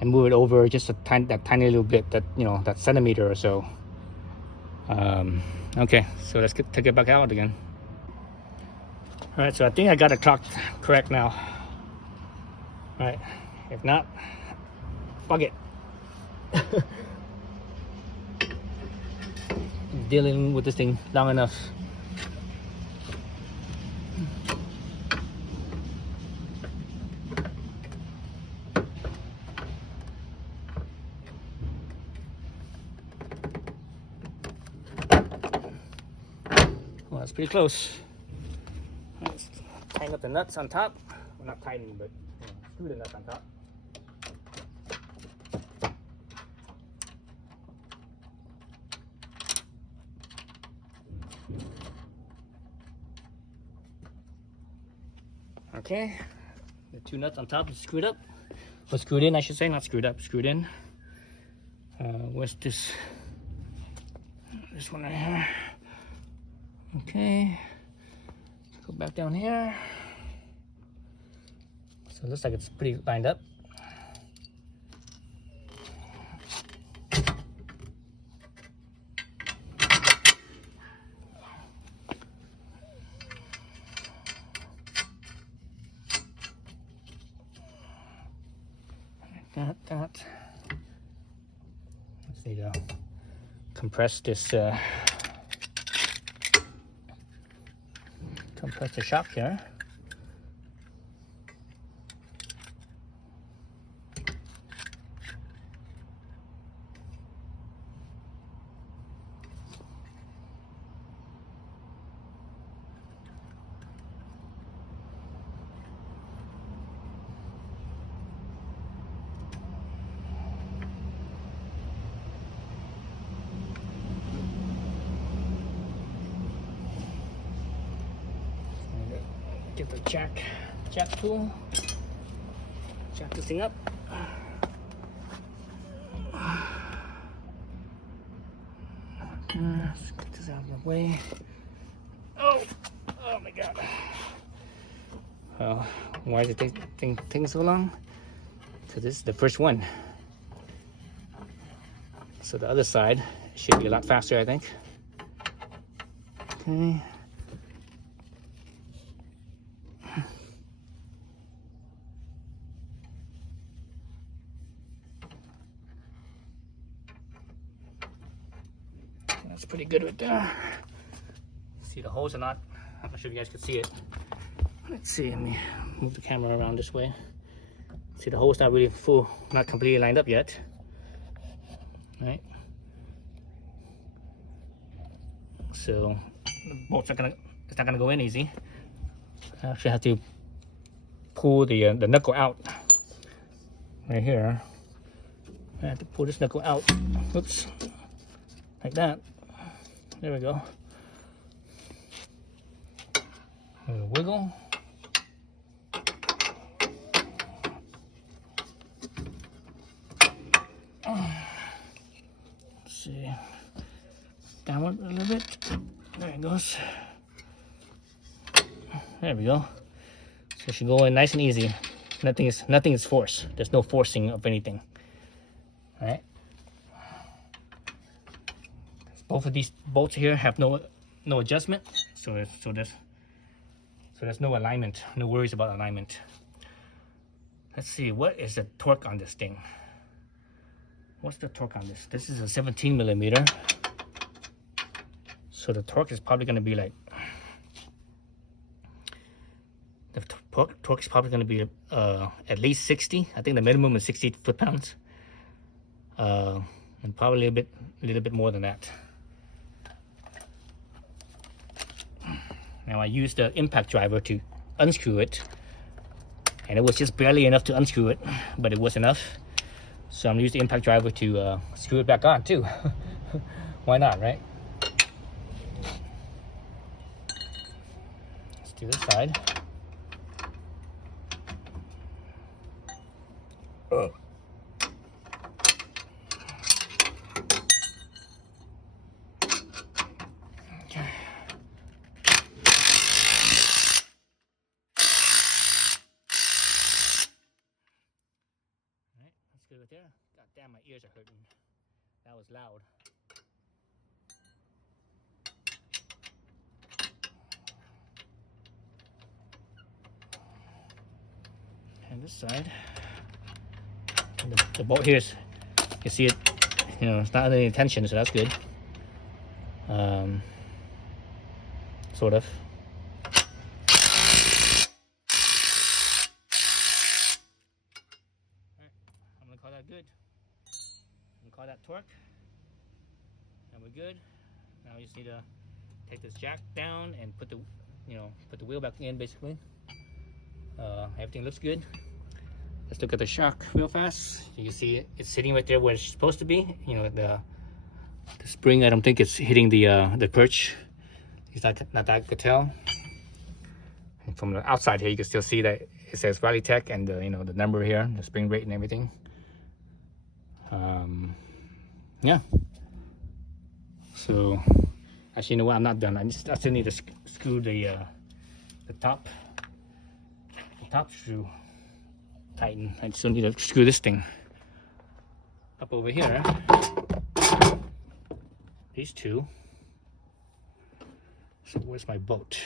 and move it over just that tiny little bit, that, you know, that centimeter or so. Okay, so let's take it back out again. All right, so I think I got it clocked correct now. All right, if not, fuck it. Dealing with this thing long enough. Well, that's pretty close. Let's tighten up the nuts on top. Well, not tighten, but you know, screw the nuts on top. Okay, the two nuts on top is screwed up. Or screwed in, I should say, not screwed up, screwed in. Where's this one right here? Okay, let's go back down here. So it looks like it's pretty lined up. That. Let's need to compress this. Compress the shock here. Get the jack tool, jack this thing up. Let's get this out of the way. Oh my god. Why is it taking so long? So this is the first one. So the other side should be a lot faster, I think. That's pretty good right there. See the holes or not? I'm not sure if you guys can see it. Let's see, let me move the camera around this way. See, the hole's not really full, not completely lined up yet. Right? So the bolt's not gonna go in easy. I actually have to pull the knuckle out right here. I have to pull this knuckle out. Oops, like that. There we go. A little wiggle. Let's see. Downward a little bit. There it goes. There we go. So it should go in nice and easy. Nothing is forced. There's no forcing of anything. All right. Both of these bolts here have no adjustment, so there's no alignment, no worries about alignment. Let's see, what is the torque on this thing? What's the torque on this? This is a 17 millimeter. So the torque is probably going to be like, the torque is probably going to be at least 60. I think the minimum is 60 foot-pounds. And probably a little bit more than that. Now I used the impact driver to unscrew it, and it was just barely enough to unscrew it, but it was enough. So I'm gonna use the impact driver to screw it back on too. Why not, right? Let's do this side. Right there. God damn, my ears are hurting. That was loud. And this side, and the bolt here is, you can see it, you know, it's not under any tension, so that's good. Sort of. Call that good. I'm gonna call that torque, and we're good. Now we just need to take this jack down and put the wheel back in. Basically, everything looks good. Let's look at the shock real fast. You can see it's sitting right there where it's supposed to be. You know, the spring, I don't think it's hitting the perch. It's not that I could tell. And from the outside here, you can still see that it says Rallitek and the number here, the spring rate and everything. Yeah. So actually, you know what? I'm not done. I still need to screw the top screw tighten. I still need to screw this thing up over here. These two. So where's my boat?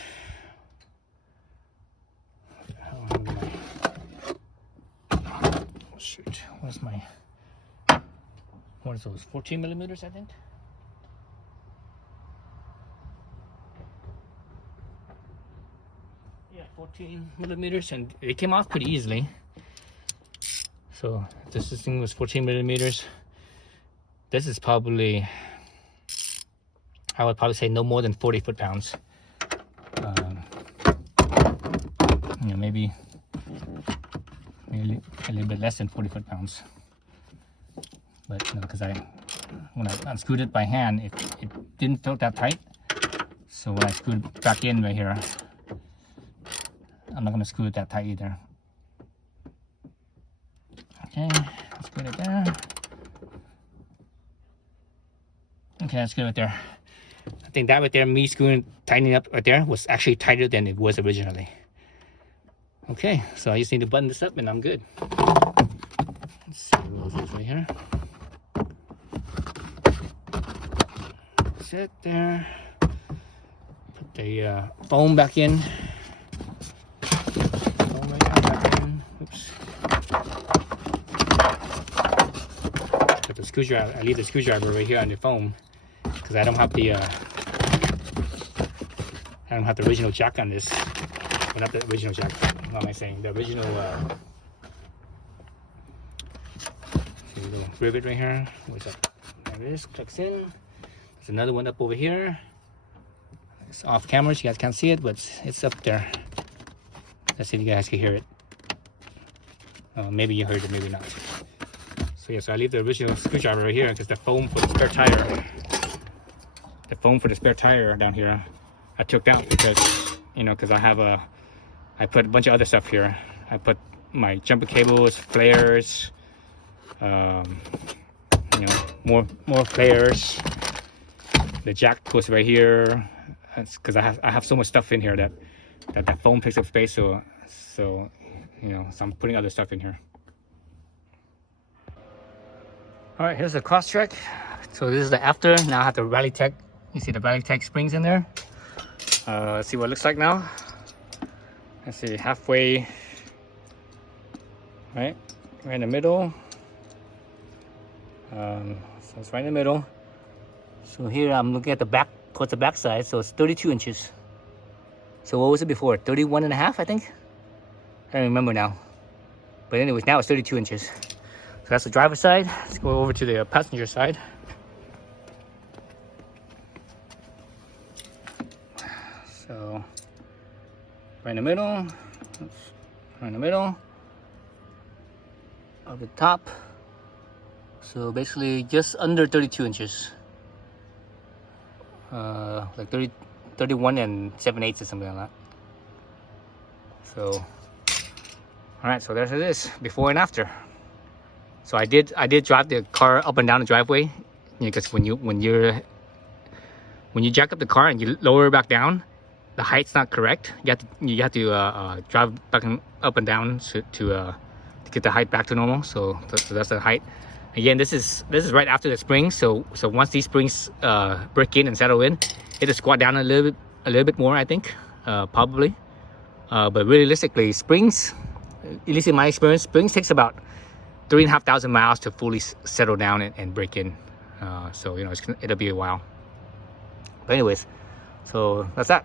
Oh shoot! Where's my? What is those? 14 millimeters, I think. Yeah, 14 millimeters, and it came off pretty easily. So this thing was 14 millimeters. This is probably, I would probably say no more than 40 foot-pounds. You know, maybe a little bit less than 40 foot-pounds. But because when I unscrewed it by hand, it didn't feel that tight. So when I screwed it back in right here, I'm not going to screw it that tight either. Okay, let's put it there. Okay, that's good right there. I think that right there, me screwing, tightening up right there, was actually tighter than it was originally. Okay, so I just need to button this up and I'm good. Let's see what else is right here. Sit there. Put the foam back in. Oops. Put the screwdriver. I leave the screwdriver right here on the foam because I don't have the original jack on this. Well, not the original jack. What am I saying? The original see the little rivet right here. Where's that? There it is. Clicks in. There's another one up over here. It's off camera, so you guys can't see it, but it's up there. Let's see if you guys can hear it. Maybe you heard it, maybe not. So yeah, so I leave the original screwdriver right here because the foam for the spare tire, down here, I took out because, you know, because I put a bunch of other stuff here. I put my jumper cables, flares, you know, more flares. The jack goes right here. That's because I have so much stuff in here that foam takes up space. So you know, so I'm putting other stuff in here. All right, here's the Crosstrek. So this is the after. Now I have the Rallitek. You see the Rallitek springs in there. Let's see what it looks like now. Let's see, halfway, right in the middle. So it's right in the middle. So here I'm looking at the back, towards the back side. So it's 32 inches. So what was it before? 31 and a half, I think. I don't remember now. But anyways, now it's 32 inches. So that's the driver's side. Let's go over to the passenger side. So right in the middle. Right in the middle of the top. So basically just under 32 inches. Like 31 and 7/8 or something like that. So all right, so there it is, before and after. So I did drive the car up and down the driveway, because when you jack up the car and you lower it back down, the height's not correct. You have to drive back and up and down to get the height back to normal. So that's the height. Again, this is right after the springs. So once these springs break in and settle in, it'll squat down a little bit more, I think, probably. But realistically, springs, at least in my experience, springs takes about 3,500 miles to fully settle down and break in. So you know, it'll be a while. But anyways, so that's that.